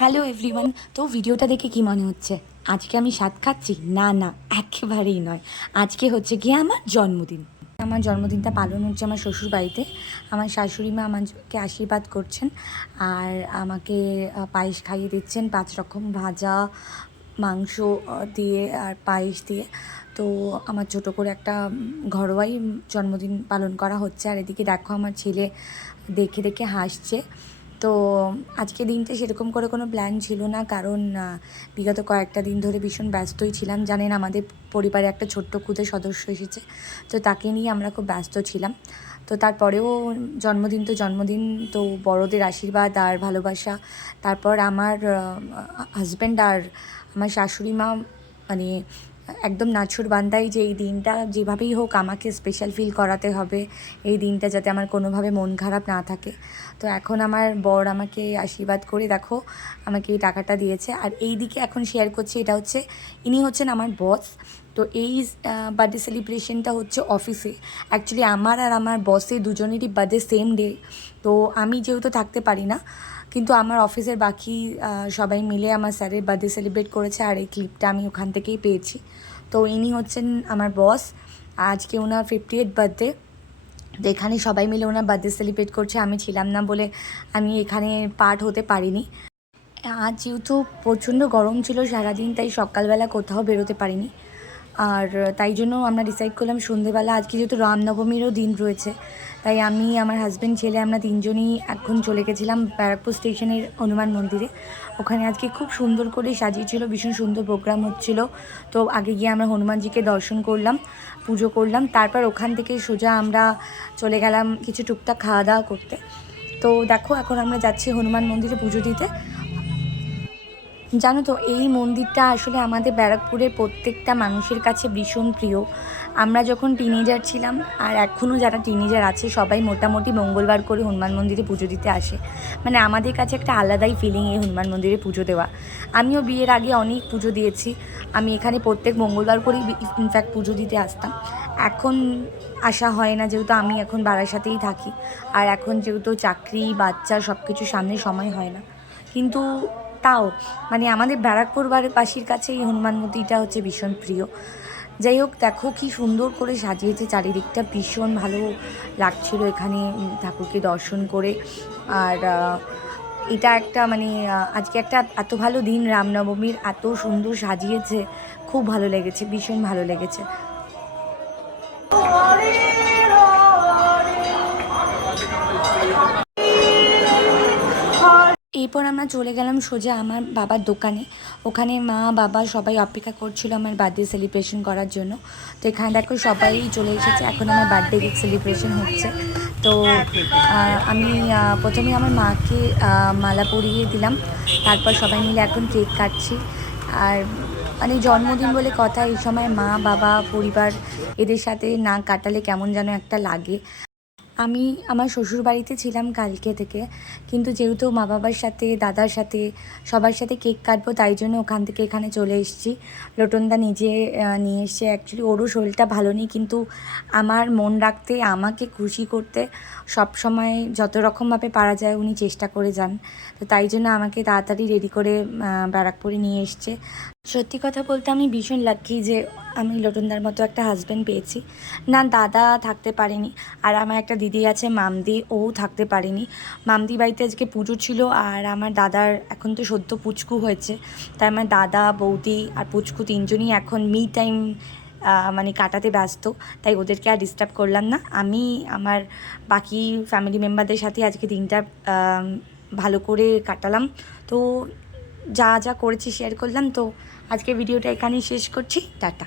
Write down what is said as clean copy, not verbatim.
Hello everyone. তো ভিডিওটা দেখে কি মনে হচ্ছে আজকে আমি স্বাদ খাচ্ছি? না না, একেবারেই নয়। আজকে হচ্ছে গিয়ে আমার জন্মদিন। আমার জন্মদিনটা পালন হচ্ছে আমার শ্বশুর বাড়িতে। আমার শাশুড়ি মা আমাকে আশীর্বাদ করছেন আর আমাকে পায়েস খাইয়ে দিচ্ছেন 5 রকম ভাজা, মাংস দিয়ে আর পায়েস দিয়ে। তো আমার ছোটো করে একটা ঘরোয়াই জন্মদিন পালন করা হচ্ছে। আর এদিকে দেখো আমার ছেলে দেখে দেখে হাসছে। তো আজকে দিনটা সেরকম করে কোনো প্ল্যান ছিল না, কারণ বিগত কয়েকটা দিন ধরে ভীষণ ব্যস্তই ছিলাম। জানেন আমাদের পরিবারে একটা ছোট্ট ক্ষুদে সদস্য এসেছে, তো তাকে নিয়ে আমরা খুব ব্যস্ত ছিলাম। তো তারপরেও জন্মদিন তো জন্মদিন, তো বড়দের আশীর্বাদ আর ভালোবাসা, তারপর আমার হাজব্যান্ড আর আমার শাশুড়ি মা মানে একদম নাছোড়বান্দাই যে এই দিনটা যেভাবেই হোক আমাকে স্পেশাল ফিল করাতে হবে, এই দিনটা যাতে আমার কোনোভাবে মন খারাপ না থাকে। তো এখন আমার বর আমাকে আশীর্বাদ করে দেখো আমাকে এই টাকাটা দিয়েছে। আর এই দিকে এখন শেয়ার করছি, এটা হচ্ছে ইনি হচ্ছেন আমার বস। তো এই বার্থডে সেলিব্রেশনটা হচ্ছে অফিসে। অ্যাকচুয়ালি আমার আর আমার বসের দুজনেরই বার্থডে সেম ডে। তো আমি যেহেতু থাকতে পারি না, কিন্তু আমার অফিসের বাকি সবাই মিলে আমার স্যারের বার্থডে সেলিব্রেট করেছে, আর এই ক্লিপটা আমি ওখান থেকেই পেয়েছি। তো ইনি হচ্ছেন আমার বস। আজকে ওনার 50th বার্থডে। তো এখানে সবাই মিলে ওনার বার্থডে সেলিব্রেট করছে, আমি ছিলাম না বলে আমি এখানে পার্ট হতে পারিনি। আজ যেহেতু প্রচণ্ড গরম ছিল সারাদিন, তাই সকালবেলা কোথাও বেরোতে পারিনি। আর তাই জন্য আমরা ডিসাইড করলাম সন্ধেবেলা, আজকে যেহেতু রামনবমীরও দিন রয়েছে, তাই আমি আমার হাজব্যান্ড ছেলে আমরা তিনজনই এখন চলে গেছিলাম ব্যারাকপুর স্টেশনের হনুমান মন্দিরে। ওখানে আজকে খুব সুন্দর করে সাজিয়েছিল, ভীষণ সুন্দর প্রোগ্রাম হচ্ছিল। তো আগে গিয়ে আমরা হনুমানজিকে দর্শন করলাম, পুজো করলাম, তারপর ওখান থেকে সোজা আমরা চলে গেলাম কিছু টুকটাক খাওয়া দাওয়া করতে। তো দেখো এখন আমরা যাচ্ছি হনুমান মন্দিরে পুজো দিতে। জানো তো এই মন্দিরটা আসলে আমাদের ব্যারাকপুরের প্রত্যেকটা মানুষের কাছে ভীষণ প্রিয়। আমরা যখন টিনেজার ছিলাম আর এখনও যারা টিনেজার আছে সবাই মোটামুটি মঙ্গলবার করে হনুমান মন্দিরে পুজো দিতে আসে। মানে আমাদের কাছে একটা আলাদাই ফিলিং এই হনুমান মন্দিরে পুজো দেওয়া। আমিও বিয়ের আগে অনেক পুজো দিয়েছি, আমি এখানে প্রত্যেক মঙ্গলবার করেই ইনফ্যাক্ট পুজো দিতে আসতাম। এখন আসা হয় না, যেহেতু আমি এখন বারাসাতেই থাকি, আর এখন যেহেতু চাকরি বাচ্চা সব কিছু সামনে সময় হয় না। কিন্তু তাও মানে আমাদের ব্যারাকপুরবাসীর কাছে এই হনুমান মন্দিরটা হচ্ছে ভীষণ প্রিয়। যাই হোক, দেখো কি সুন্দর করে সাজিয়েছে চারিদিকটা, ভীষণ ভালো লাগছিল এখানে ঠাকুরকে দর্শন করে। আর এটা একটা মানে আজকে একটা এত ভালো দিন, রামনবমীর এত সুন্দর সাজিয়েছে, খুব ভালো লেগেছে, ভীষণ ভালো লেগেছে। এরপর আমরা চলে গেলাম সোজা আমার বাবার দোকানে। ওখানে মা বাবা সবাই অপেক্ষা করছিল আমার বার্থডে সেলিব্রেশন করার জন্য। তো এখানে দেখো সবাই চলে এসেছে, এখন আমার বার্থডে কেক সেলিব্রেশন হচ্ছে। তো আমি প্রথমে আমার মাকে মালা পরিয়ে দিলাম, তারপর সবাই মিলে এখন কেক কাটছি। আর মানে জন্মদিন বলে কথা, এই সময় মা বাবা পরিবার এদের সাথে না কাটালে কেমন যেন একটা লাগে। আমি আমার শ্বশুর বাড়িতে ছিলাম কালকে থেকে, কিন্তু যেহেতু মা বাবার সাথে দাদার সাথে সবার সাথে কেক কাটবো, তাই জন্য ওখান থেকে এখানে চলে এসেছি। লোটনদা নিজে নিয়ে এসছে। অ্যাকচুয়ালি ওরও শরীরটা ভালো নেই, কিন্তু আমার মন রাখতে আমাকে খুশি করতে সব সময় যত রকমভাবে পারা যায় উনি চেষ্টা করে যান। তো তাই জন্য আমাকে তাড়াতাড়ি রেডি করে ব্যারাকপুরে নিয়ে এসছে। সত্যি কথা বলতে আমি ভীষণ লাকি যে আমি লোটনদার মতো একটা হাজব্যান্ড পেয়েছি। না দাদা থাকতে পারেনি, আর আমার একটা দিদি আছে মামদি, ও থাকতে পারেনি। মামদি বাড়িতে আজকে পুজো ছিল, আর আমার দাদার এখন তো সদ্য পুচকু হয়েছে, তাই আমার দাদা বৌদি আর পুচকু তিনজনই এখন মি টাইম মানে কাটাতে ব্যস্ত, তাই ওদেরকে আর ডিস্টার্ব করলাম না। আমি আমার বাকি ফ্যামিলি মেম্বারদের সাথে আজকে দিনটা ভালো করে কাটালাম। তো যা যা করেছি শেয়ার করলাম। তো আজকে ভিডিওটা এখানেই শেষ করছি, টাটা।